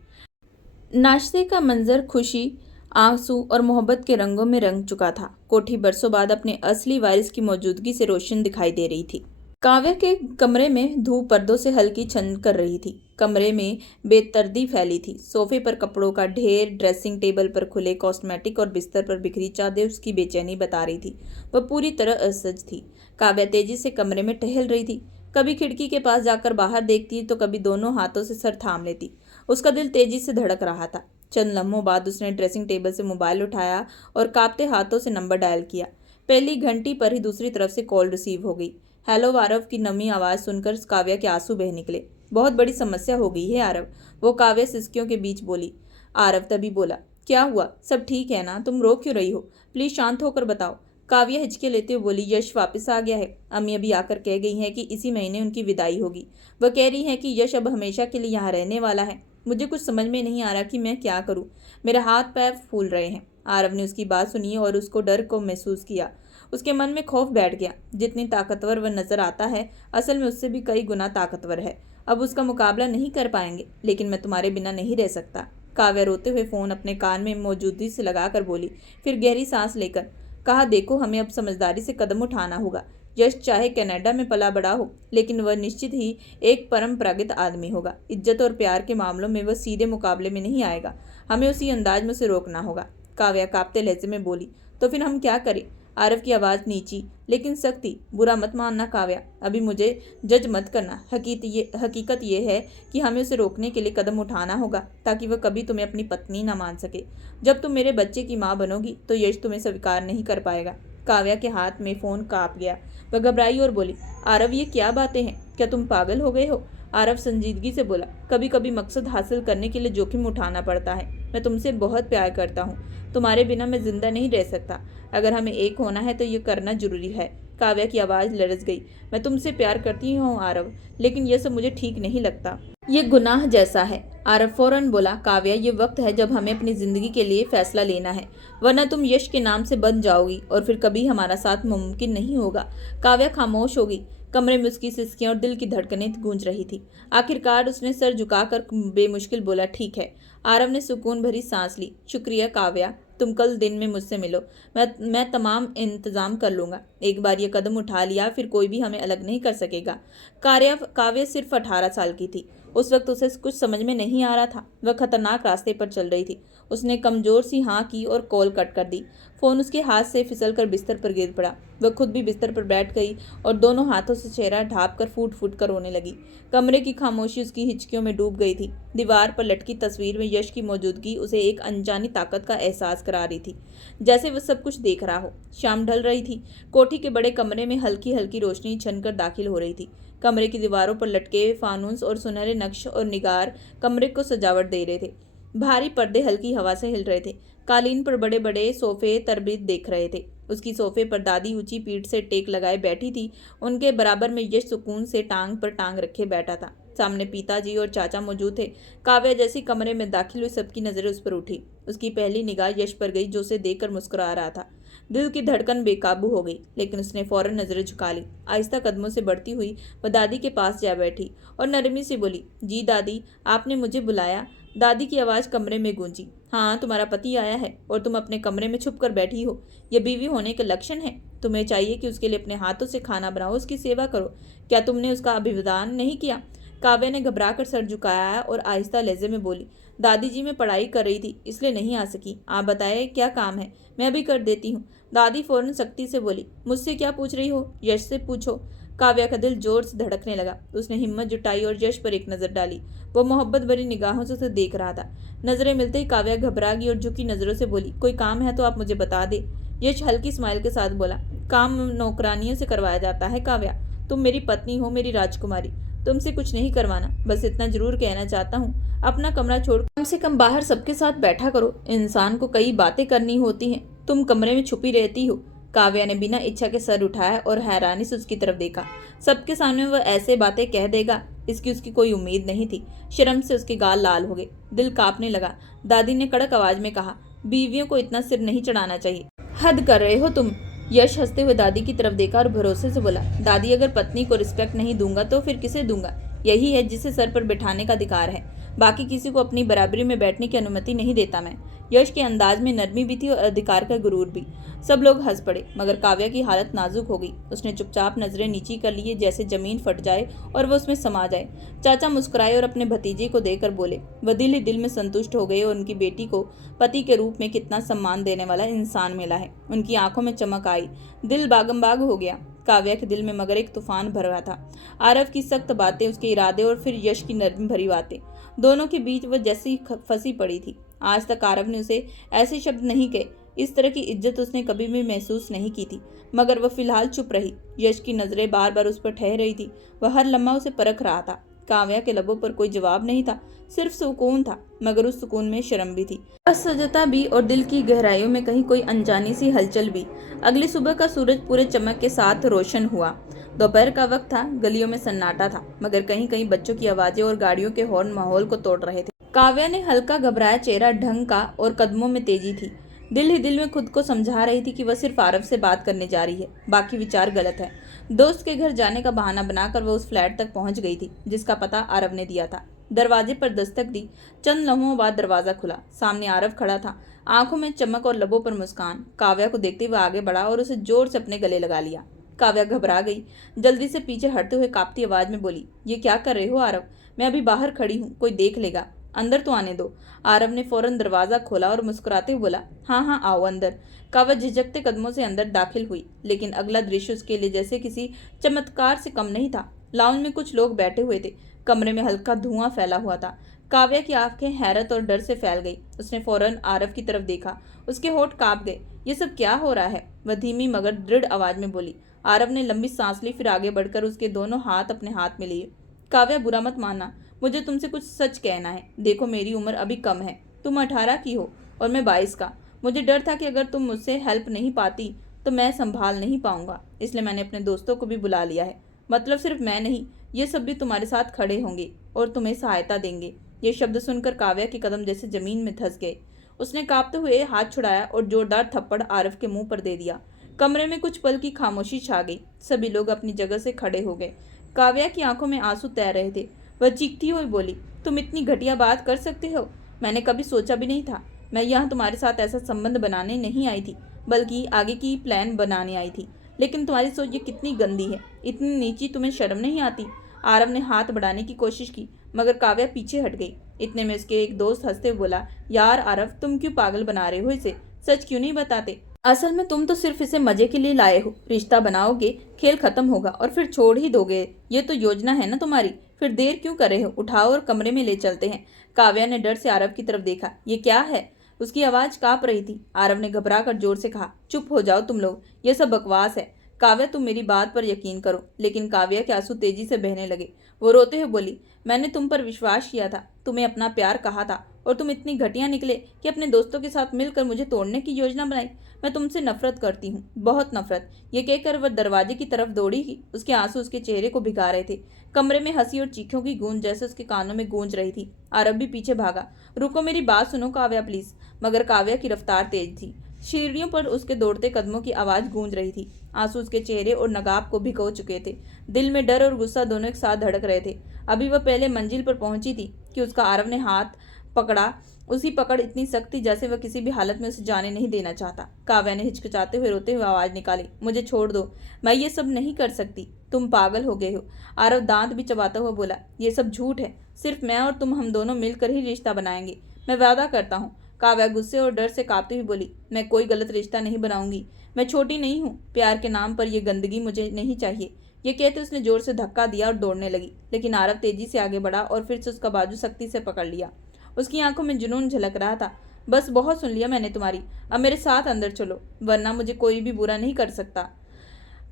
नाश्ते का मंजर खुशी आंसू और मोहब्बत के रंगों में रंग चुका था। कोठी बरसों बाद अपने असली वारिस की मौजूदगी से रोशन दिखाई दे रही थी। काव्या के कमरे में धूप पर्दों से हल्की छन कर रही थी। कमरे में बेतरती फैली थी। सोफे पर कपड़ों का ढेर, ड्रेसिंग टेबल पर खुले कॉस्मेटिक और बिस्तर पर बिखरी चादर उसकी बेचैनी बता रही थी। वह पूरी तरह असहज थी। काव्या तेजी से कमरे में टहल रही थी। कभी खिड़की के पास जाकर बाहर देखती तो कभी दोनों हाथों से सर थाम लेती। उसका दिल तेजी से धड़क रहा था। चंद लम्हों बाद उसने ड्रेसिंग टेबल से मोबाइल उठाया और कांपते हाथों से नंबर डायल किया। पहली घंटी पर ही दूसरी तरफ से कॉल रिसीव हो गई। हेलो आरव की नमी आवाज़ सुनकर काव्या के आंसू बह निकले। बहुत बड़ी समस्या हो गई है आरव, वो काव्या सिसकियों के बीच बोली। आरव तभी बोला, क्या हुआ? सब ठीक है ना? तुम रो क्यों रही हो? प्लीज शांत होकर बताओ। काव्या हिचके लेते हुए बोली, यश वापस आ गया है। अम्मी अभी आकर कह गई हैं कि इसी महीने उनकी विदाई होगी। वह कह रही हैं कि यश अब हमेशा के लिए यहाँ रहने वाला है। मुझे कुछ समझ में नहीं आ रहा कि मैं क्या करूँ। मेरे हाथ पैर फूल रहे हैं। आरव ने उसकी बात सुनी और उसको डर को महसूस किया। उसके मन में खौफ बैठ गया। जितनी ताकतवर वह नजर आता है, असल में उससे भी कई गुना ताकतवर है। अब उसका मुकाबला नहीं कर पाएंगे, लेकिन मैं तुम्हारे बिना नहीं रह सकता। काव्या रोते हुए फोन अपने कान में मौजूदगी से लगाकर बोली, फिर गहरी सांस लेकर कहा, देखो हमें अब समझदारी से कदम उठाना होगा। यश चाहे कनाडा में पला बड़ा हो, लेकिन वह निश्चित ही एक परंपरागत आदमी होगा। इज्जत और प्यार के मामलों में वह सीधे मुकाबले में नहीं आएगा। हमें उसी अंदाज में उसे रोकना होगा। काव्या कांपते लहजे में बोली, तो फिर हम क्या करें? आरव की आवाज़ नीची लेकिन सख्त थी। बुरा मत मानना काव्या, अभी मुझे जज मत करना। हकीकत ये है कि हमें उसे रोकने के लिए कदम उठाना होगा, ताकि वह कभी तुम्हें अपनी पत्नी ना मान सके। जब तुम मेरे बच्चे की माँ बनोगी तो यश तुम्हें स्वीकार नहीं कर पाएगा। काव्या के हाथ में फ़ोन काँप गया। वह घबराई और बोली, आरव ये क्या बातें हैं? क्या तुम पागल हो गए हो? आरव संजीदगी से बोला, कभी कभी मकसद हासिल करने के लिए जोखिम उठाना पड़ता है। मैं तुमसे बहुत प्यार करता हूँ। तुम्हारे बिना मैं जिंदा नहीं रह सकता। अगर हमें एक होना है तो ये करना जरूरी है। काव्या की आवाज़ लरज गई। मैं तुमसे प्यार करती हूँ आरव, लेकिन यह सब मुझे ठीक नहीं लगता। ये गुनाह जैसा है। आरव फौरन बोला, काव्या ये वक्त है जब हमें अपनी जिंदगी के लिए फैसला लेना है, वरना तुम यश के नाम से बन जाओगी और फिर कभी हमारा साथ मुमकिन नहीं होगा। काव्या खामोश हो गई। कमरे में उसकी सिसकियां और दिल की धड़कनें गूंज रही थी। आखिरकार उसने सर झुकाकर बेमुश्किल बोला, ठीक है। आरव ने सुकून भरी सांस ली। शुक्रिया काव्या, तुम कल दिन में मुझसे मिलो। मैं तमाम इंतजाम कर लूँगा। एक बार ये कदम उठा लिया फिर कोई भी हमें अलग नहीं कर सकेगा। काव्या सिर्फ 18 साल की थी। उस वक्त उसे कुछ समझ में नहीं आ रहा था। वह खतरनाक रास्ते पर चल रही थी। उसने कमजोर सी हाँ की और कॉल कट कर दी। फ़ोन उसके हाथ से फिसल कर बिस्तर पर गिर पड़ा। वह खुद भी बिस्तर पर बैठ गई और दोनों हाथों से चेहरा ढाँप कर फूट फूट कर रोने लगी। कमरे की खामोशी उसकी हिचकियों में डूब गई थी। दीवार पर लटकी तस्वीर में यश की मौजूदगी उसे एक अनजानी ताकत का एहसास करा रही थी, जैसे वह सब कुछ देख रहा हो। शाम ढल रही थी। कोठी के बड़े कमरे में हल्की हल्की रोशनी छनकर दाखिल हो रही थी। कमरे की दीवारों पर लटके फानुस और सुनहरे नक्श और निगार कमरे को सजावट दे रहे थे। भारी पर्दे हल्की हवा से हिल रहे थे। कालीन पर बड़े बड़े सोफे तरबीज देख रहे थे। उसकी सोफे पर दादी ऊंची पीठ से टेक लगाए बैठी थी। उनके बराबर में यश सुकून से टांग पर टांग रखे बैठा था। सामने पिताजी और चाचा मौजूद थे। काव्या जैसी कमरे में दाखिल हुई सबकी नजरें उस पर उठी। उसकी पहली निगाह यश पर गई, जो उसे देखकर मुस्कुरा रहा था। दिल की धड़कन बेकाबू हो गई, लेकिन उसने फौरन नजरें झुका ली। आहिस्ता कदमों से बढ़ती हुई वह दादी के पास जा बैठी और नरमी से बोली, जी दादी, आपने मुझे बुलाया? दादी की आवाज़ कमरे में गूंजी। हाँ, तुम्हारा पति आया है और तुम अपने कमरे में छुप कर बैठी हो। यह बीवी होने के लक्षण है। तुम्हें चाहिए कि उसके लिए अपने हाथों से खाना बनाओ, उसकी सेवा करो। क्या तुमने उसका अभिवादन नहीं किया? काव्या ने घबराकर सर झुकाया और आहिस्ता लहजे में बोली, दादी जी मैं पढ़ाई कर रही थी, इसलिए नहीं आ सकी। आप बताएं क्या काम है? मैं भी कर देती हूँ। दादी फौरन सख्ती से बोली, मुझसे क्या पूछ रही हो? यश से पूछो। काव्या का दिल जोर से धड़कने लगा। उसने हिम्मत जुटाई और यश पर एक नज़र डाली। वो मोहब्बत भरी निगाहों से उसे देख रहा था। नजरें मिलते ही काव्या घबरा गई और झुकी नजरों से बोली, कोई काम है तो आप मुझे बता दे। यश हल्की स्माइल के साथ बोला, काम नौकरानियों से करवाया जाता है काव्या। तुम मेरी पत्नी हो, मेरी राजकुमारी। तुमसे कुछ नहीं करवाना, बस इतना जरूर कहना चाहता हूँ, अपना कमरा छोड़ कम से कम बाहर सबके साथ बैठा करो। इंसान को कई बातें करनी होती हैं, तुम कमरे में छुपी रहती हो। काव्या ने बिना इच्छा के सर उठाया और हैरानी से उसकी तरफ देखा। सबके सामने वह ऐसे बातें कह देगा, इसकी उसकी कोई उम्मीद नहीं थी। शर्म से उसके गाल लाल हो गए, दिल कांपने लगा। दादी ने कड़क आवाज में कहा, बीवियों को इतना सिर नहीं चढ़ाना चाहिए। हद कर रहे हो तुम। यश हंसते हुए दादी की तरफ देखा और भरोसे से बोला, दादी अगर पत्नी को रिस्पेक्ट नहीं दूंगा तो फिर किसे दूंगा? यही है जिसे सर पर बिठाने का अधिकार है। बाकी किसी को अपनी बराबरी में बैठने की अनुमति नहीं देता मैं। यश के अंदाज में नरमी भी थी और अधिकार का गुरूर भी। सब लोग हंस पड़े, मगर काव्या की हालत नाजुक हो गई। उसने चुपचाप नजरें नीची कर लिए, जैसे जमीन फट जाए और वह उसमें समा जाए। चाचा मुस्कुराए और अपने भतीजे को देखकर बोले। वह दिल ही दिल में संतुष्ट हो गए और उनकी बेटी को पति के रूप में कितना सम्मान देने वाला इंसान मिला है। उनकी आंखों में चमक आई, दिल बागमबाग हो गया। काव्या के दिल में मगर एक तूफान भर रहा था। आरव की सख्त बातें, उसके इरादे और फिर यश की नरम भरी बातें, दोनों के बीच वह जैसी फंसी पड़ी थी। आज तक आरव ने उसे ऐसे शब्द नहीं कहे, इस तरह की इज्जत उसने कभी भी महसूस नहीं की थी, मगर वह फिलहाल चुप रही। यश की नजरें बार बार उस पर ठहर रही थी। वह हर लम्हा उसे परख रहा था। काव्या के लबों पर कोई जवाब नहीं था, सिर्फ सुकून था, मगर उस सुकून में शर्म भी थी, असहजता भी, और दिल की गहराइयों में कहीं कोई अनजानी सी हलचल भी। अगली सुबह का सूरज पूरे चमक के साथ रोशन हुआ। दोपहर का वक्त था, गलियों में सन्नाटा था, मगर कहीं कहीं बच्चों की आवाजें और गाड़ियों के हॉर्न माहौल को तोड़ रहे थे। काव्या ने हल्का घबराया चेहरा ढंग का और कदमों में तेजी थी। दिल ही दिल में खुद को समझा रही थी कि वह सिर्फ आरव से बात करने जा रही है, बाकी विचार गलत है। दोस्त के घर जाने का बहाना बनाकर वह उस फ्लैट तक पहुंच गई थी जिसका पता आरव ने दिया था। दरवाजे पर दस्तक दी। चंद लम्हों बाद दरवाजा खुला। सामने आरव खड़ा था, आंखों में चमक और लबों पर मुस्कान। काव्या को देखते हुए आगे बढ़ा और उसे जोर से अपने गले लगा लिया। काव्या घबरा गई, जल्दी से पीछे हटते हुए कांपती आवाज में बोली, ये क्या कर रहे हो आरव? मैं अभी बाहर खड़ी हूँ, कोई देख लेगा, अंदर तो आने दो। आरव ने फौरन दरवाजा खोला और मुस्कुराते हुए बोला, हाँ हाँ आओ अंदर। काव्या झिझकते कदमों से अंदर दाखिल हुई, लेकिन अगला दृश्य उसके लिए जैसे किसी चमत्कार से कम नहीं था। लाउंज में कुछ लोग बैठे हुए थे, कमरे में हल्का धुआं फैला हुआ था। काव्या की आंखें हैरत और डर से फैल गई। उसने फौरन आरव की तरफ देखा, उसके होंठ कांप गए। ये सब क्या हो रहा है? वह धीमी मगर दृढ़ आवाज में बोली। आरव ने लंबी सांस ली, फिर आगे बढ़कर उसके दोनों हाथ अपने हाथ में लिए। काव्या, बुरा मत मानना, मुझे तुमसे कुछ सच कहना है। देखो मेरी उम्र अभी कम है, तुम 18 की हो और मैं 22 का। मुझे डर था कि अगर तुम मुझसे हेल्प नहीं पाती तो मैं संभाल नहीं पाऊंगा, इसलिए मैंने अपने दोस्तों को भी बुला लिया है। मतलब सिर्फ मैं नहीं, ये सब भी तुम्हारे साथ खड़े होंगे और तुम्हें सहायता देंगे। ये शब्द सुनकर काव्या के कदम जैसे जमीन में धंस गए। उसने कांपते हुए हाथ छुड़ाया और जोरदार थप्पड़ आरव के मुंह पर दे दिया। कमरे में कुछ पल की खामोशी छा गई। सभी लोग अपनी जगह से खड़े हो गए। काव्या की आंखों में आंसू तैर रहे थे। वह चीखती हुई बोली, तुम इतनी घटिया बात कर सकते हो? मैंने कभी सोचा भी नहीं था। मैं यहाँ तुम्हारे साथ ऐसा संबंध बनाने नहीं आई थी, बल्कि आगे की प्लान बनाने आई थी। लेकिन तुम्हारी सोच ये कितनी गंदी है, इतनी नीची, तुम्हें शर्म नहीं आती? आरव ने हाथ बढ़ाने की कोशिश की, मगर काव्या पीछे हट गई। इतने में उसके एक दोस्त हंसते हुए बोला, यार आरव, तुम क्यों पागल बना रहे हो इसे? सच क्यों नहीं बताते? असल में तुम तो सिर्फ इसे मजे के लिए लाए हो। रिश्ता बनाओगे, खेल खत्म होगा और फिर छोड़ ही दोगे। ये तो योजना है ना तुम्हारी, फिर देर क्यों कर रहे हो? उठाओ और कमरे में ले चलते हैं। काव्या ने डर से आरव की तरफ देखा। ये क्या है? उसकी आवाज कांप रही थी। आरव ने घबरा कर जोर से कहा, चुप हो जाओ तुम लोग, ये सब बकवास है। काव्या, तुम मेरी बात पर यकीन करो। लेकिन काव्या के आंसू तेजी से बहने लगे। वो रोते हुए बोली, मैंने तुम पर विश्वास किया था, तुम्हें अपना प्यार कहा था, और तुम इतनी घटिया निकले कि अपने दोस्तों के साथ मिलकर मुझे तोड़ने की योजना बनाई। मैं तुमसे नफरत करती हूँ, बहुत नफरत। ये कहकर वह दरवाजे की तरफ दौड़ी ही उसके आंसू उसके चेहरे को भिगा रहे थे। कमरे में हंसी और चीखों की गूंज जैसे उसके कानों में गूंज रही थी। आरव भी पीछे भागा। रुको, मेरी बात सुनो काव्या प्लीज। मगर काव्या की रफ्तार तेज थी। सीढ़ियों पर उसके दौड़ते कदमों की आवाज गूंज रही थी। आंसू उसके चेहरे और नगाब को भिगो चुके थे। दिल में डर और गुस्सा दोनों एक साथ धड़क रहे थे। अभी वह पहले मंजिल पर पहुंची थी कि उसका आरव ने हाथ पकड़ा। उसी पकड़ इतनी सख्त थी जैसे वह किसी भी हालत में उसे जाने नहीं देना चाहता। काव्या ने हिचकिचाते हुए रोते हुए आवाज निकाली, मुझे छोड़ दो, मैं ये सब नहीं कर सकती, तुम पागल हो गए हो। आरव दांत भी चबाता हुआ बोला, ये सब झूठ है, सिर्फ मैं और तुम, हम दोनों मिलकर ही रिश्ता बनाएंगे, मैं वादा करता हूँ। काव्या गुस्से और डर से कांपती हुई बोली, मैं कोई गलत रिश्ता नहीं बनाऊंगी, मैं छोटी नहीं हूँ, प्यार के नाम पर यह गंदगी मुझे नहीं चाहिए। ये कहते उसने जोर से धक्का दिया और दौड़ने लगी, लेकिन आरव तेजी से आगे बढ़ा और फिर से उसका बाजू सख्ती से पकड़ लिया। उसकी आंखों में जुनून झलक रहा था। बस बहुत सुन लिया मैंने तुम्हारी, अब मेरे साथ अंदर चलो, वरना मुझे कोई भी बुरा नहीं कर सकता।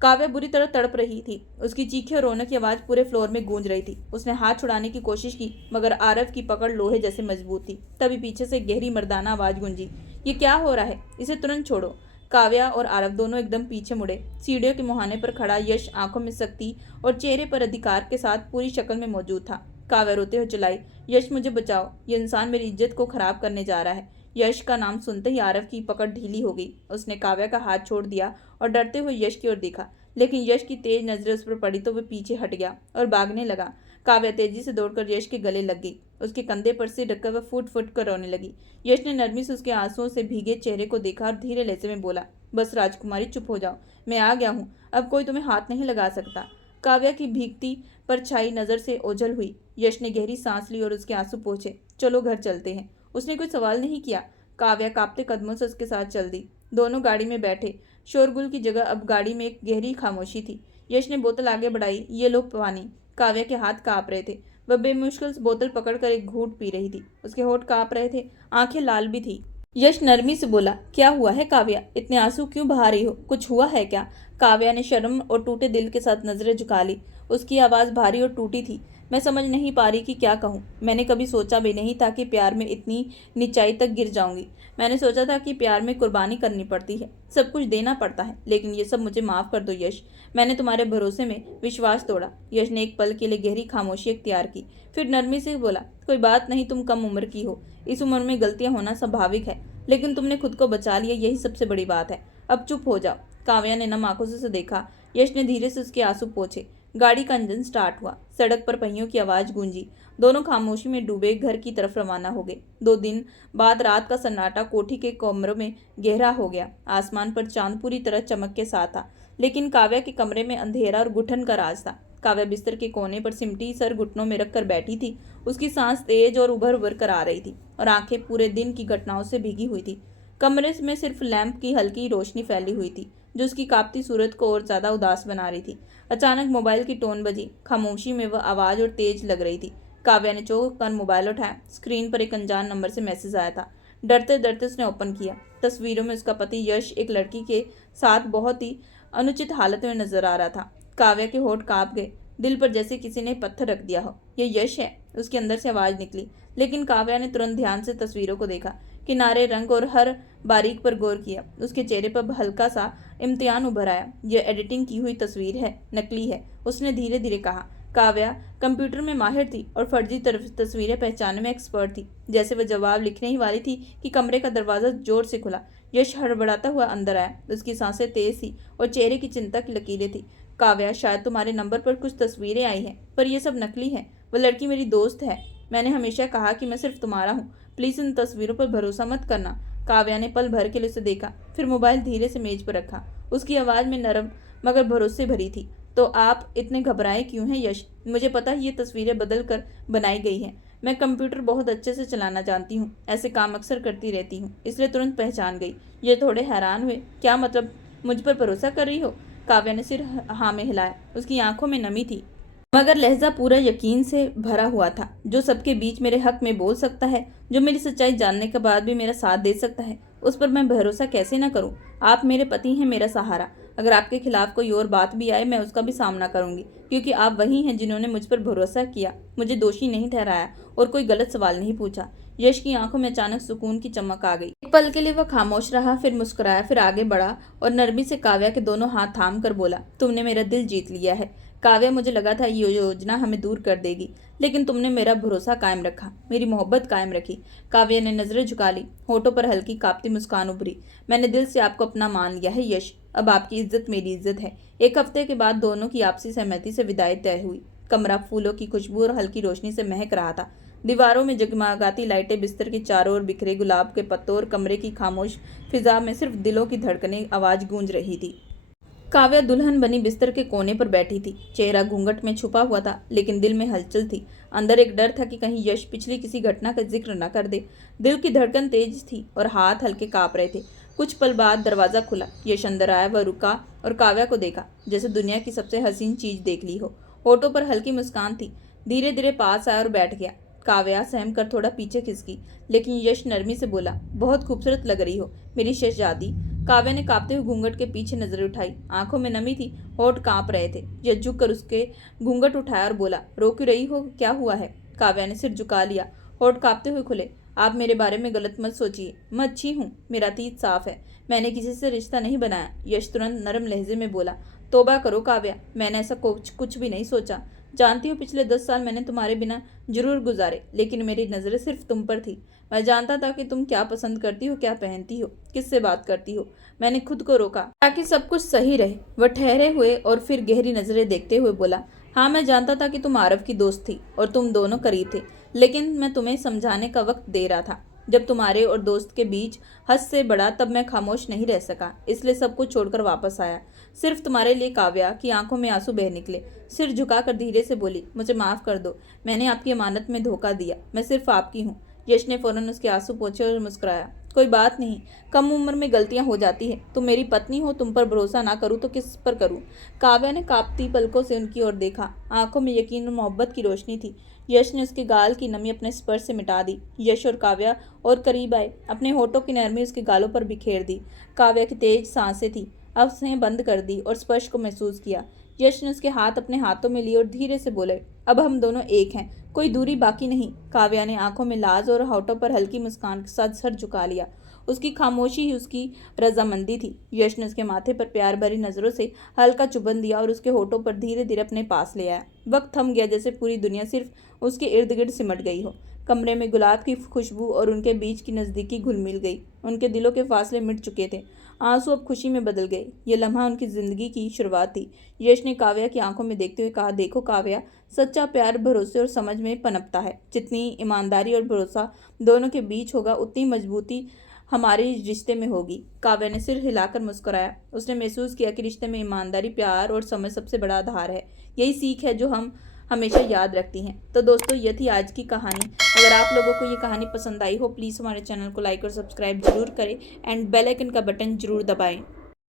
काव्या बुरी तरह तड़प रही थी। उसकी चीखें और रोने की आवाज पूरे फ्लोर में गूंज रही थी। उसने हाथ छुड़ाने की कोशिश की, मगर आरव की पकड़ लोहे जैसे मजबूत थी। तभी पीछे से गहरी मर्दाना आवाज गूंजी, ये क्या हो रहा है, इसे तुरंत छोड़ो। काव्या और आरव दोनों एकदम पीछे मुड़े। सीढ़ियों के मुहाने पर खड़ा यश आंखों में सख्ती और चेहरे पर अधिकार के साथ पूरी शक्ल में मौजूद था। काव्या रोते हुए चिल्लाई, यश मुझे बचाओ, ये इंसान मेरी इज्जत को खराब करने जा रहा है। यश का नाम सुनते ही आरव की पकड़ ढीली हो गई। उसने काव्या का हाथ छोड़ दिया और डरते हुए यश की ओर देखा, लेकिन यश की तेज नजरें उस पर पड़ी तो वह पीछे हट गया और भागने लगा। काव्या तेजी से दौड़कर यश के गले लग गई। उसके कंधे पर सिर रखकर वह फुट फुट कर रोने लगी। यश ने नरमी से उसके आंसुओं से भीगे चेहरे को देखा और धीरे लहजे में बोला, बस राजकुमारी चुप हो जाओ, मैं आ गया हूँ, अब कोई तुम्हें हाथ नहीं लगा सकता। काव्या की भीगती परछाई नजर से ओझल हुई। यश ने गहरी सांस ली और उसके आंसू पोंछे। चलो घर चलते हैं। उसने कोई सवाल नहीं किया। काव्या कांपते कदमों से उसके साथ चल दी। दोनों गाड़ी में बैठे। शोरगुल की जगह अब गाड़ी में एक गहरी खामोशी थी। यश ने बोतल आगे बढ़ाई। ये लो पानी। काव्या के हाथ कांप रहे थे। वह बेमुश्किल बोतल पकड़कर एक घूंट पी रही थी। उसके होंठ कांप रहे थे, आंखें लाल भी थी। यश नरमी से बोला, क्या हुआ है काव्या, इतने आंसू क्यों बहा रही हो, कुछ हुआ है क्या? काव्या ने शर्म और टूटे दिल के साथ नजरें झुका ली। उसकी आवाज़ भारी और टूटी थी। मैं समझ नहीं पा रही कि क्या कहूँ। मैंने कभी सोचा भी नहीं था कि प्यार में इतनी नीचाई तक गिर जाऊंगी। मैंने सोचा था कि प्यार में कुर्बानी करनी पड़ती है, सब कुछ देना पड़ता है, लेकिन ये सब मुझे माफ़ कर दो यश। मैंने तुम्हारे भरोसे में विश्वास तोड़ा। यश ने एक पल के लिए गहरी खामोशी इख्तियार की, फिर नरमी से बोला, कोई बात नहीं, तुम कम उम्र की हो, इस उम्र में गलतियां होना स्वाभाविक है, लेकिन तुमने खुद को बचा लिया, यही सबसे बड़ी बात है। अब चुप हो जाओ। काव्या ने नम आंखों से उसे देखा। यश ने धीरे से उसके आंसू पोंछे। गाड़ी का इंजन स्टार्ट हुआ। सड़क पर पहियों की आवाज गूंजी। दोनों खामोशी में डूबे घर की तरफ रवाना हो गए। 2 दिन बाद रात का सन्नाटा कोठी के कमरों में गहरा हो गया। आसमान पर चांद पूरी तरह चमक के साथ था, लेकिन काव्या के कमरे में अंधेरा और घुटन का राज था। काव्या बिस्तर के कोने पर सिमटी सर घुटनों में रखकर बैठी थी। उसकी सांस तेज और उभर उभर कर आ रही थी और आंखें पूरे दिन की घटनाओं से भीगी हुई थी। कमरे में सिर्फ लैंप की हल्की रोशनी फैली हुई थी, जो उसकी कांपती सूरत को और ज्यादा उदास बना रही थी। अचानक मोबाइल की टोन बजी। खामोशी में वह आवाज और तेज लग रही थी। काव्या ने चौंक कर मोबाइल उठाया। स्क्रीन पर एक अनजान नंबर से मैसेज आया था। डरते डरते उसने ओपन किया। तस्वीरों में उसका पति यश एक लड़की के साथ बहुत ही अनुचित हालत में नजर आ रहा था। काव्या के होंठ कांप गए, दिल पर जैसे किसी ने पत्थर रख दिया हो। ये यश है, उसके अंदर से आवाज निकली, लेकिन काव्या ने तुरंत ध्यान से तस्वीरों को देखा, किनारे, रंग और हर बारीक पर गौर किया। उसके चेहरे पर हल्का सा इम्तिहान उभर आया। यह एडिटिंग की हुई तस्वीर है, नकली है, उसने धीरे धीरे कहा। काव्या कंप्यूटर में माहिर थी और फर्जी तस्वीरें पहचानने में एक्सपर्ट थी। जैसे वह जवाब लिखने ही वाली थी कि कमरे का दरवाजा जोर से खुला। यश हड़बड़ाता हुआ अंदर आया। उसकी सांसें तेज थी और चेहरे की चिंता की लकीरें थी। काव्या, शायद तुम्हारे नंबर पर कुछ तस्वीरें आई हैं, पर यह सब नकली है। वह लड़की मेरी दोस्त है। मैंने हमेशा कहा कि मैं सिर्फ तुम्हारा हूँ, प्लीज इन तस्वीरों पर भरोसा मत करना। काव्या ने पल भर के लिए उसे देखा, फिर मोबाइल धीरे से मेज पर रखा। उसकी आवाज में नरम मगर भरोसे भरी थी। तो आप इतने घबराए क्यों हैं यश? मुझे पता है ये तस्वीरें बदल कर बनाई गई हैं। मैं कंप्यूटर बहुत अच्छे से चलाना जानती हूँ, ऐसे काम अक्सर करती रहती हूँ, इसलिए तुरंत पहचान गई। ये थोड़े हैरान हुए। क्या मतलब, मुझ पर भरोसा कर रही हो? काव्या ने सिर हाँ में हिलाया। उसकी आंखों में नमी थी, मगर लहजा पूरा यकीन से भरा हुआ था। जो सबके बीच मेरे हक में बोल सकता है, जो मेरी सच्चाई जानने के बाद भी मेरा साथ दे सकता है, उस पर मैं भरोसा कैसे न करूं? आप मेरे पति हैं, मेरा सहारा। अगर आपके खिलाफ कोई और बात भी आए, मैं उसका भी सामना करूंगी, क्योंकि आप वही हैं जिन्होंने मुझ पर भरोसा किया, मुझे दोषी नहीं ठहराया और कोई गलत सवाल नहीं पूछा। यश की आंखों में अचानक सुकून की चमक आ गई। एक पल के लिए वह खामोश रहा, फिर मुस्कुराया, फिर आगे बढ़ा और नरमी से काव्या के दोनों हाथ थाम कर बोला, तुमने मेरा दिल जीत लिया है। काव्या, मुझे लगा था ये योजना हमें दूर कर देगी, लेकिन तुमने मेरा भरोसा कायम रखा, मेरी मोहब्बत कायम रखी। काव्या ने नजरें झुका ली। होठों पर हल्की कांपती मुस्कान उभरी। मैंने दिल से आपको अपना मान लिया है यश। अब आपकी इज्जत मेरी इज्जत है। 1 हफ्ते के बाद दोनों की आपसी सहमति से विदाई तय हुई। कमरा फूलों की खुशबू और हल्की रोशनी से महक रहा था। दीवारों में जगमगाती लाइटें, बिस्तर के चारों ओर बिखरे गुलाब के पत्तों और कमरे की खामोश फिजा में सिर्फ दिलों की धड़कनें आवाज गूंज रही थी। काव्या दुल्हन बनी बिस्तर के कोने पर बैठी थी। चेहरा घूंघट में छुपा हुआ था, लेकिन दिल में हलचल थी। अंदर एक डर था कि कहीं यश पिछली किसी घटना का जिक्र न कर दे। दिल की धड़कन तेज थी और हाथ हल्के कांप रहे थे। कुछ पल बाद दरवाजा खुला। यश अंदर आया। वह रुका और काव्या को देखा, जैसे दुनिया की सबसे हसीन चीज देख ली हो। होठों पर हल्की मुस्कान थी। धीरे धीरे पास आया और बैठ गया। काव्या सहम कर थोड़ा पीछे खिसकी, लेकिन यश नरमी से बोला, बहुत खूबसूरत लग रही हो मेरी शहजादी। काव्या ने कांपते हुए घूंघट के पीछे नजर उठाई। आंखों में नमी थी, होठ कांप रहे थे। यश झुक कर उसके घूंघट उठाया और बोला, रो क्यों रही हो, क्या हुआ है? काव्या ने सिर झुका लिया। होठ कांपते हुए खुले, आप मेरे बारे में गलत मत सोचिए, मैं अच्छी हूँ, मेरा अतीत साफ है, मैंने किसी से रिश्ता नहीं बनाया। यश तुरंत नरम लहजे में बोला, तौबा करो काव्या, मैंने ऐसा कुछ भी नहीं सोचा। जानती हूँ पिछले 10 साल मैंने तुम्हारे बिना जरूर गुजारे, लेकिन मेरी नजरें सिर्फ तुम पर थी। मैं जानता था कि तुम क्या पसंद करती हो, क्या पहनती हो, किससे बात करती हो। मैंने खुद को रोका ताकि सब कुछ सही रहे। वह ठहरे हुए और फिर गहरी नजरें देखते हुए बोला, हाँ, मैं जानता था कि तुम आरव की दोस्त थी और तुम दोनों करीब थे, लेकिन मैं तुम्हें समझाने का वक्त दे रहा था। जब तुम्हारे और दोस्त के बीच हद से बढ़ा तब मैं खामोश नहीं रह सका, इसलिए सब कुछ छोड़कर वापस आया। सिर्फ तुम्हारे लिए। काव्या की आंखों में आंसू बह निकले। सिर झुकाकर धीरे से बोली, मुझे माफ कर दो, मैंने आपकी अमानत में धोखा दिया। मैं सिर्फ आपकी हूँ। यश ने फौरन उसके आंसू पोंछे और मुस्कुराया। कोई बात नहीं, कम उम्र में गलतियां हो जाती है। तुम मेरी पत्नी हो, तुम पर भरोसा ना करूं तो किस पर करूं। काव्या ने कांपती पलकों से उनकी ओर देखा। आंखों में यकीन और मोहब्बत की रोशनी थी। यश ने उसके गाल की नमी अपने स्पर्श से मिटा दी। यश और काव्या और करीब आए, अपने होठों की नरमी उसके गालों पर बिखेर दी। काव्या की तेज सांसें थी, अब उसने बंद कर दी और स्पर्श को महसूस किया। यश ने उसके हाथ अपने हाथों में लिए और धीरे से बोले, अब हम दोनों एक हैं, कोई दूरी बाकी नहीं। काव्या ने आंखों में लाज और होठों पर हल्की मुस्कान के साथ सर झुका लिया। उसकी खामोशी ही उसकी रजामंदी थी। यश ने उसके माथे पर प्यार भरी नजरों से हल्का चुंबन दिया और उसके होठों पर धीरे धीरे अपने पास ले आया। वक्त थम गया, जैसे पूरी दुनिया सिर्फ उसके इर्द गिर्द सिमट गई हो। कमरे में गुलाब की खुशबू और उनके बीच की नज़दीकी घुल मिल गई। उनके दिलों के फासले मिट चुके थे। आंसू अब खुशी में बदल गए। ये लम्हा उनकी जिंदगी की शुरुआत थी। यश ने काव्या की आंखों में देखते हुए कहा, देखो काव्या, सच्चा प्यार भरोसे और समझ में पनपता है। जितनी ईमानदारी और भरोसा दोनों के बीच होगा, उतनी मजबूती हमारे रिश्ते में होगी। काव्या ने सिर हिलाकर मुस्कुराया। उसने महसूस किया कि रिश्ते में ईमानदारी, प्यार और समझ सबसे बड़ा आधार है। यही सीख है जो हम हमेशा याद रखती हैं। तो दोस्तों, ये थी आज की कहानी। अगर आप लोगों को ये कहानी पसंद आई हो, प्लीज़ हमारे चैनल को लाइक और सब्सक्राइब जरूर करें एंड बेल आइकन का बटन जरूर दबाएं।